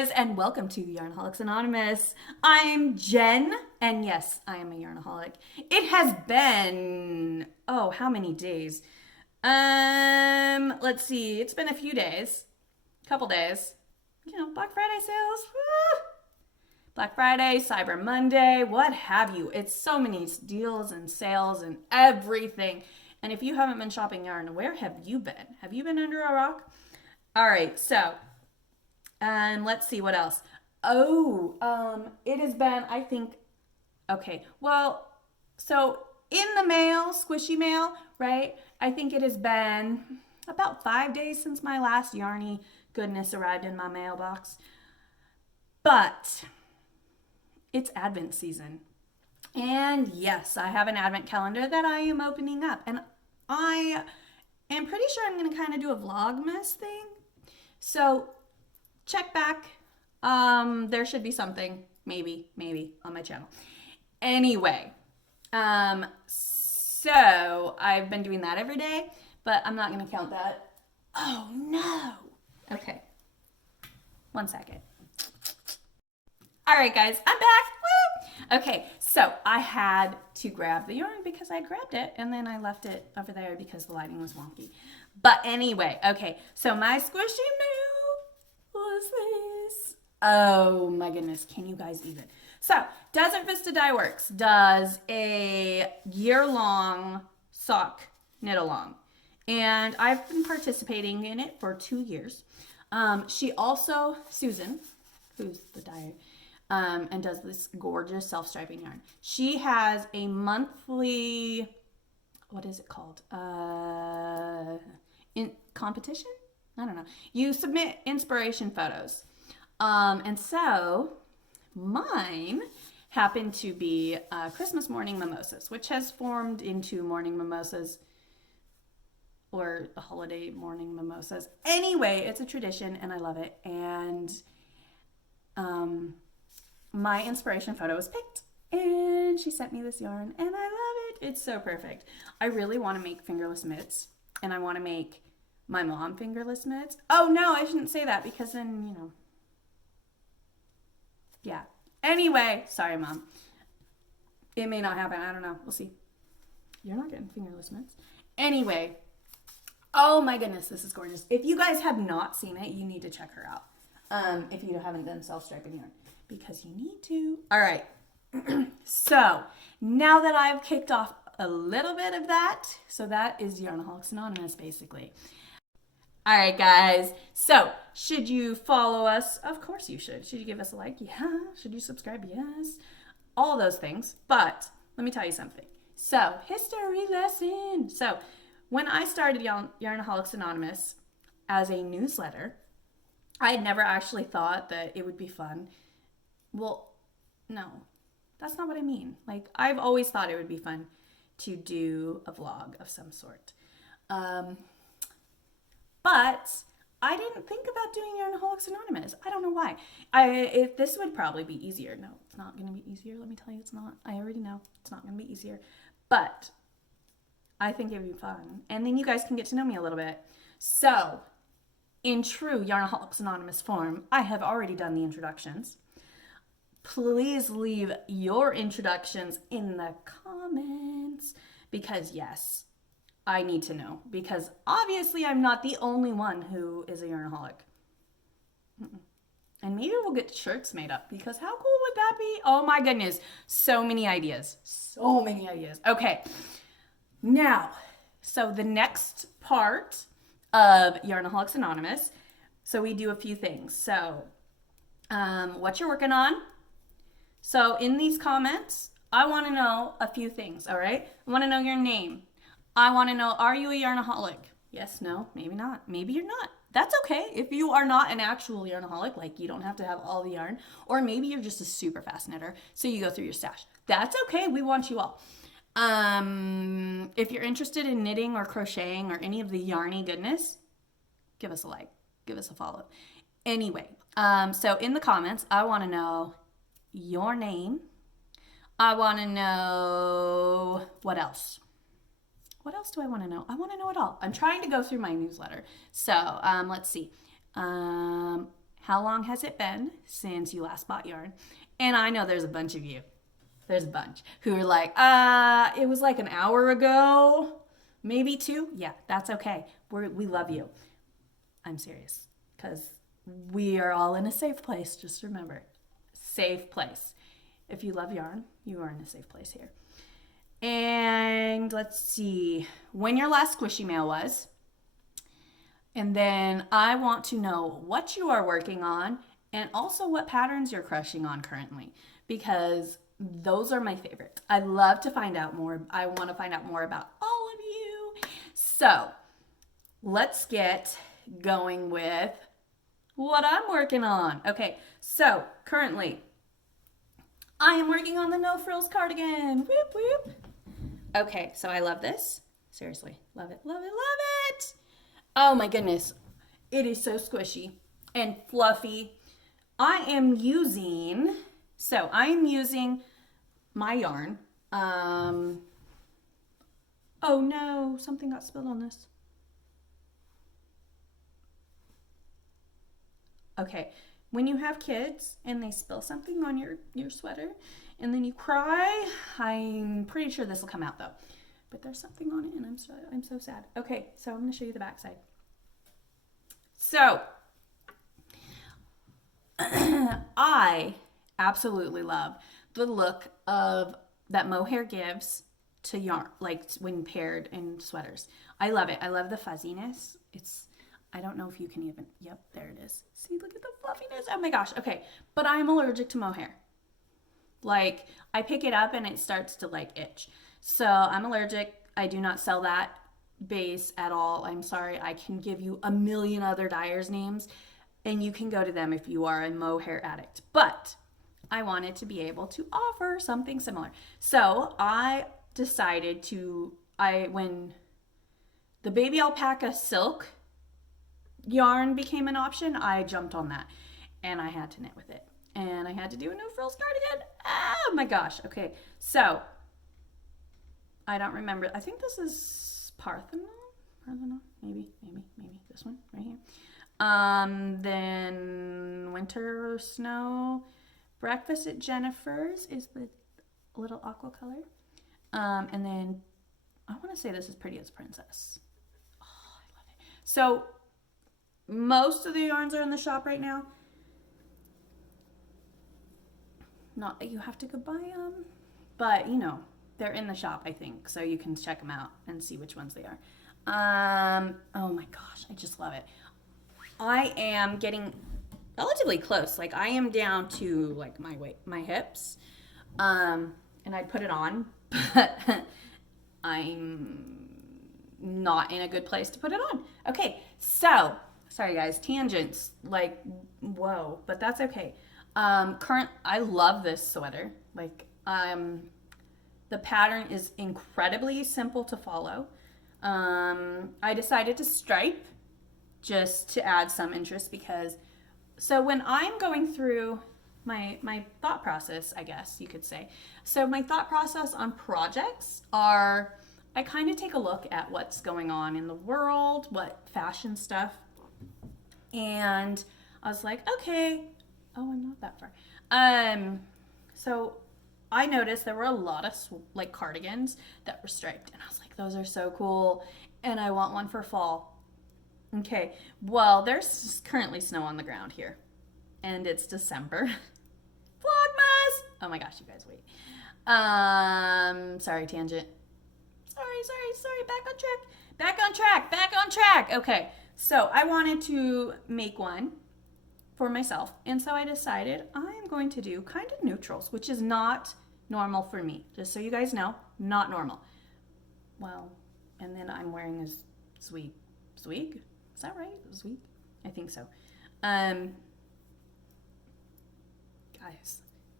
guys, and welcome to Yarnaholics Anonymous. I'm Jen, and yes, I am a yarnaholic. It has been, how many days? Let's see, it's been a few days, couple days. Black Friday sales, Black Friday, Cyber Monday, what have you. It's so many deals and sales and everything. And if you haven't been shopping yarn, where have you been? Have you been under a rock? All right, so let's see what else. It has been, I think, okay, well, so in the mail, squishy mail, right? I think it has been about 5 days since my last yarny goodness arrived in my mailbox. But it's Advent season. And yes, I have an Advent calendar that I am opening up. And I am pretty sure I'm going to kind of do a Vlogmas thing. So check back. There should be something, maybe, on my channel. Anyway, so I've been doing that every day, but I'm not going to count that. Oh, no. Okay. 1 second. All right, guys, I'm back. Woo! Okay, so I had to grab the yarn because I grabbed it, and then I left it over there because the lighting was wonky. But anyway, okay, so my squishy mail was this. Oh my goodness, can you guys even? So, Desert Vista Dye Works does a year-long sock knit-along, and I've been participating in it for 2 years. She also, Susan, who's the dyer, and does this gorgeous self-striping yarn. She has a monthly, what is it called? In competition? I don't know. You submit inspiration photos. And so mine happened to be Christmas morning mimosas, which has formed into morning mimosas or a holiday morning mimosas. Anyway, it's a tradition and I love it. And my inspiration photo was picked and she sent me this yarn and I love it. It's so perfect. I really want to make fingerless mitts and I want to make my mom fingerless mitts. Oh no, I shouldn't say that because then, yeah. Anyway, sorry mom. It may not happen. I don't know. We'll see. You're not getting fingerless mitts. Anyway, oh my goodness, this is gorgeous. If you guys have not seen it, you need to check her out. If you haven't done self-striping yarn, because you need to. All right. So now that I've kicked off a little bit of that, so that is Yarnaholics Anonymous, basically. All right, guys. So should you follow us? Of course you should. Should you give us a like? Yeah. Should you subscribe? Yes. All those things. But let me tell you something. So history lesson. So when I started Yarnaholics Anonymous as a newsletter, I had never actually thought that it would be fun. Well, no, that's not what I mean. Like, I've always thought it would be fun to do a vlog of some sort. But I didn't think about doing Yarnaholics Anonymous. I don't know why. This would probably be easier. No, it's not going to be easier. Let me tell you, it's not. I already know it's not going to be easier. But I think it would be fun. And then you guys can get to know me a little bit. So, in true Yarnaholics Anonymous form, I have already done the introductions. Please leave your introductions in the comments because yes, I need to know because obviously I'm not the only one who is a yarnaholic. And maybe we'll get shirts made up because how cool would that be? Oh my goodness, so many ideas. So many ideas. Okay, now, so the next part of Yarnaholics Anonymous, so we do a few things. So what you're working on. So in these comments, I want to know a few things, all right? I want to know your name. I want to know, are you a yarnaholic? Yes, no, maybe not. Maybe you're not. That's okay. If you are not an actual yarnaholic, like you don't have to have all the yarn, or maybe you're just a super fast knitter, so you go through your stash. That's okay. We want you all. If you're interested in knitting or crocheting or any of the yarny goodness, give us a like, give us a follow. Anyway, so in the comments, I want to know your name. I want to know what else? What else do I want to know? I want to know it all. I'm trying to go through my newsletter. So let's see. how long has it been since you last bought yarn? And I know there's a bunch of you. There's a bunch who are like, it was like an hour ago, maybe 2. Yeah, that's okay. We love you. I'm serious, because we are all in a safe place. Just remember, safe place. If you love yarn, you are in a safe place here. And let's see when your last squishy mail was. And then I want to know what you are working on and also what patterns you're crushing on currently, because those are my favorite. I love to find out more. I want to find out more about all of you. So let's get going with what I'm working on. Okay, so currently I am working on the No Frills cardigan. Whoop, whoop. Okay, so I love this. Seriously, love it, love it, love it. Oh my goodness, it is so squishy and fluffy. I am using my yarn. Oh no, something got spilled on this. Okay, when you have kids and they spill something on your sweater and then you cry, I'm pretty sure this will come out though. But there's something on it and I'm so sad. Okay, so I'm gonna show you the back side. So, I absolutely love the look of that mohair gives to yarn, like when paired in sweaters. I love it. I love the fuzziness. I don't know if you can even, yep, there it is. See, look at the fluffiness. Oh my gosh. Okay, but I'm allergic to mohair. Like, I pick it up and it starts to like itch. So I'm allergic. I do not sell that base at all. I'm sorry. I can give you a million other dyers names and you can go to them if you are a mohair addict. But I wanted to be able to offer something similar. So I decided when the baby alpaca silk yarn became an option, I jumped on that and I had to knit with it. And I had to do a no frills cardigan. Oh my gosh. Okay, so I don't remember. I think this is Parthenon. Maybe this one right here. Then Winter Snow. Breakfast at Jennifer's is the little aqua color. And then I want to say this is Pretty as Princess. Oh, I love it. So most of the yarns are in the shop right now. Not that you have to go buy them, but you know, they're in the shop, I think, so you can check them out and see which ones they are. Oh my gosh, I just love it. I am getting relatively close. Like I am down to like my hips. And I put it on, but I'm not in a good place to put it on. Okay, so sorry guys, tangents, like whoa, but that's okay. I love this sweater. Like the pattern is incredibly simple to follow. I decided to stripe just to add some interest because so when I'm going through my thought process, I guess you could say. So my thought process on projects are I kind of take a look at what's going on in the world, what fashion stuff. And I was like, okay, oh, I'm not that far. So I noticed there were a lot of like cardigans that were striped and I was like, those are so cool and I want one for fall. Okay, well, there's currently snow on the ground here and it's December. Vlogmas! Oh my gosh, you guys wait. Sorry, tangent. Sorry, back on track. Okay, so I wanted to make one for myself. And so I decided I am going to do kind of neutrals, which is not normal for me. Just so you guys know, not normal. Well, and then I'm wearing a swig. Swig? Is that right? Swig? I think so. Guys,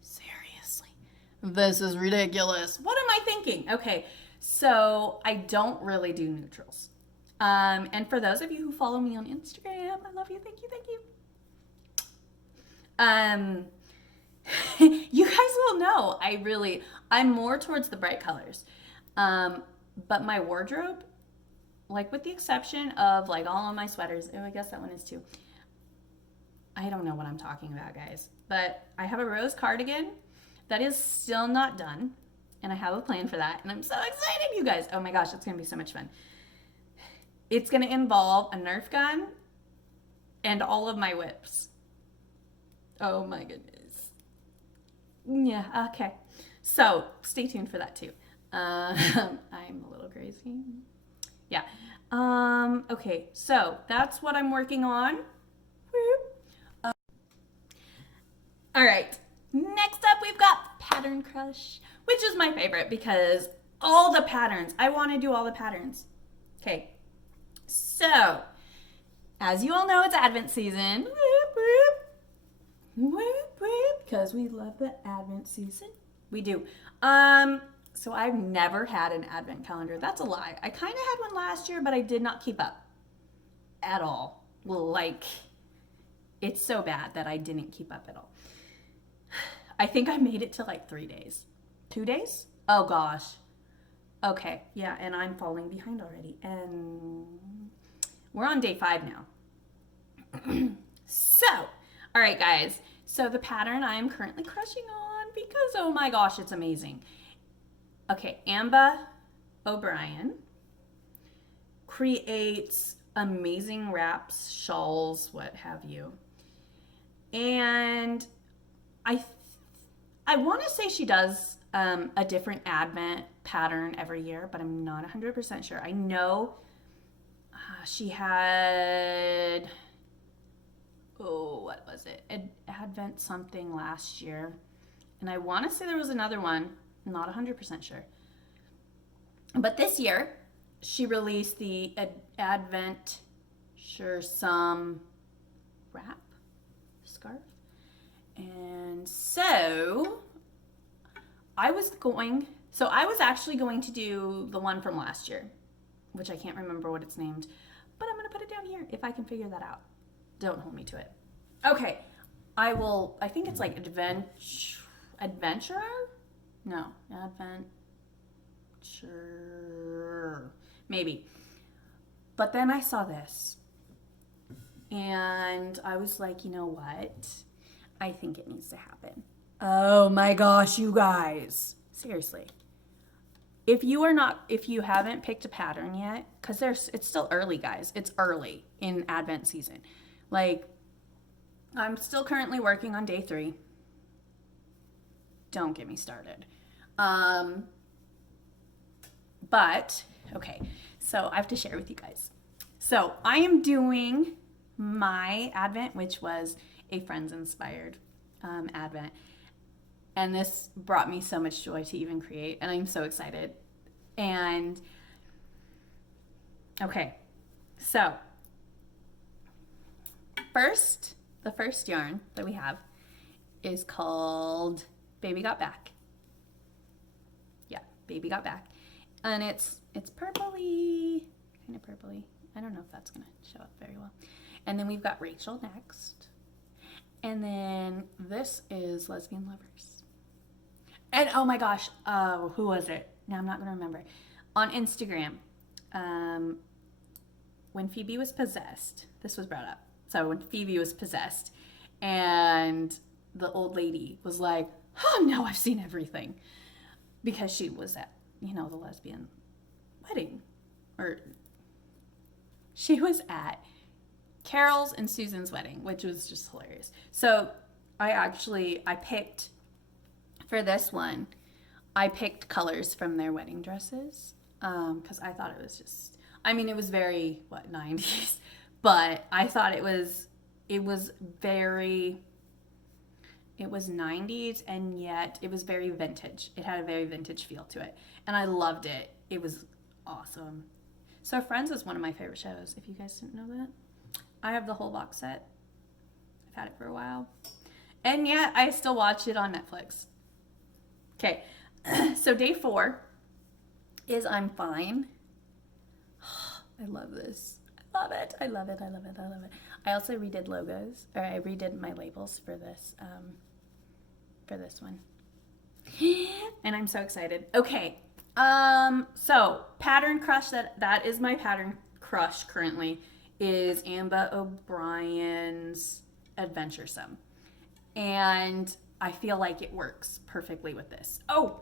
seriously. This is ridiculous. What am I thinking? Okay, so I don't really do neutrals. And for those of you who follow me on Instagram, I love you. Thank you. You guys will know I'm more towards the bright colors. But my wardrobe, like with the exception of like all of my sweaters, and I guess that one is too. I don't know what I'm talking about, guys. But I have a rose cardigan that is still not done. And I have a plan for that. And I'm so excited, you guys. Oh my gosh, it's going to be so much fun. It's going to involve a Nerf gun and all of my whips. Oh my goodness. Yeah, okay. So stay tuned for that too. I'm a little crazy. Yeah. Okay, so that's what I'm working on. All right. Next up, we've got Pattern Crush, which is my favorite because all the patterns, I want to do all the patterns. Okay. So, as you all know, it's Advent season. Because we love the Advent season. We do. So I've never had an Advent calendar. That's a lie. I kind of had one last year, but I did not keep up at all. Like, it's so bad that I didn't keep up at all. I think I made it to like 3 days. 2 days? Oh gosh. Okay, yeah, and I'm falling behind already. And we're on day 5 now. So, all right, guys. So the pattern I'm currently crushing on because, oh my gosh, it's amazing. Okay, Amba O'Brien creates amazing wraps, shawls, what have you. And I want to say she does a different Advent pattern every year, but I'm not 100% sure. I know she had, oh, what was it? Advent something last year. And I want to say there was another one. I'm not 100% sure. But this year, she released the Advent Some wrap, scarf. And so I was actually going to do the one from last year, which I can't remember what it's named, but I'm going to put it down here if I can figure that out. Don't hold me to it. Okay. I think it's like Adventurer? No, Adventure. Maybe. But then I saw this and I was like, you know what? I think it needs to happen. Oh my gosh, you guys. Seriously. If you haven't picked a pattern yet, because it's still early, guys. It's early in Advent season. Like, I'm still currently working on day 3. Don't get me started. But, okay, so I have to share with you guys. So I am doing my Advent, which was a Friends-inspired Advent. And this brought me so much joy to even create, and I'm so excited. And, okay, so the first yarn that we have is called Baby Got Back. Yeah, Baby Got Back. And it's purpley, kind of purpley. I don't know if that's going to show up very well. And then we've got Rachel next. And then this is Lesbian Lovers. And oh my gosh, who was it? Now I'm not going to remember. On Instagram, when Phoebe was possessed, this was brought up. So when Phoebe was possessed and the old lady was like, oh no, I've seen everything. Because she was at, the lesbian wedding. Or she was at Carol's and Susan's wedding, which was just hilarious. So I picked, for this one, I picked colors from their wedding dresses because I thought it was just, it was very, 90s, but I thought it was 90s, and yet it was very vintage. It had a very vintage feel to it, and I loved it. It was awesome. So Friends is one of my favorite shows, if you guys didn't know that. I have the whole box set. I've had it for a while. And yet, I still watch it on Netflix. Okay, so day 4 is I'm Fine. I love this. I love it. I love it. I love it. I love it. I also redid logos, or I redid my labels for this one. And I'm so excited. Okay, so pattern crush, that is my pattern crush currently, is Amba O'Brien's adventuresome. And I feel like it works perfectly with this. Oh,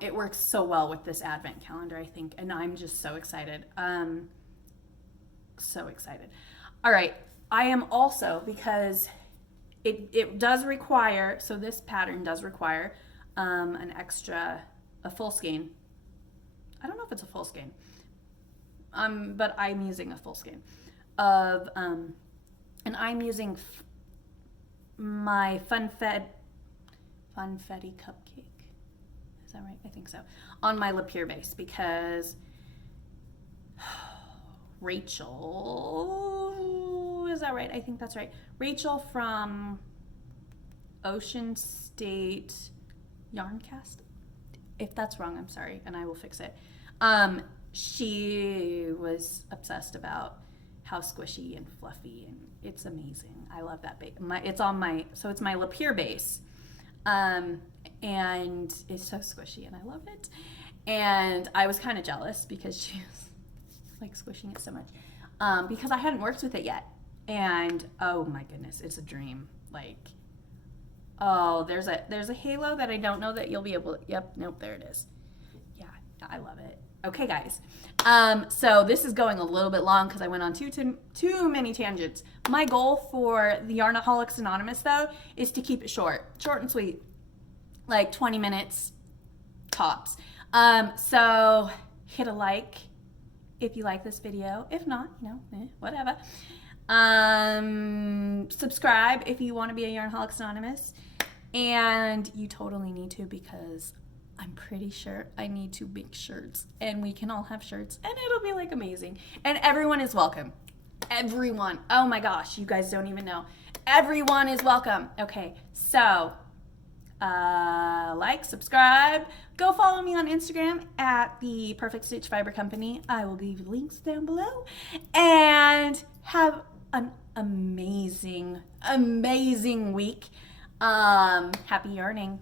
it works so well with this advent calendar, I think. And I'm just so excited. So excited. All right. I am also, because it does require, so this pattern does require a full skein. I don't know if it's a full skein, but I'm using a full skein of, and I'm using my Funfetti cupcake. Is that right? I think so. On my Lapeer base, because Rachel, is that right? I think that's right. Rachel from Ocean State Yarncast. If that's wrong, I'm sorry, and I will fix it. She was obsessed about how squishy and fluffy, and it's amazing. I love that base. It's my Lapeer base, and it's so squishy, and I love it. And I was kind of jealous because she was like squishing it so much, because I hadn't worked with it yet. And oh my goodness, it's a dream. Like, oh, there's a halo that I don't know that you'll be able to, yep, nope, there it is. Yeah, I love it. Okay, guys. So this is going a little bit long because I went on too many tangents. My goal for the Yarnaholics Anonymous, though, is to keep it short and sweet, like 20 minutes tops. So hit a like if you like this video. If not, whatever. Subscribe if you want to be a Yarnaholics Anonymous, and you totally need to, because I'm pretty sure I need to make shirts, and we can all have shirts, and it'll be like amazing. And everyone is welcome. Everyone. Oh my gosh, you guys don't even know. Everyone is welcome. Okay, so like, subscribe, go follow me on Instagram at the Perfect Stitch Fiber Company. I will leave links down below, and have an amazing week. Happy yarning.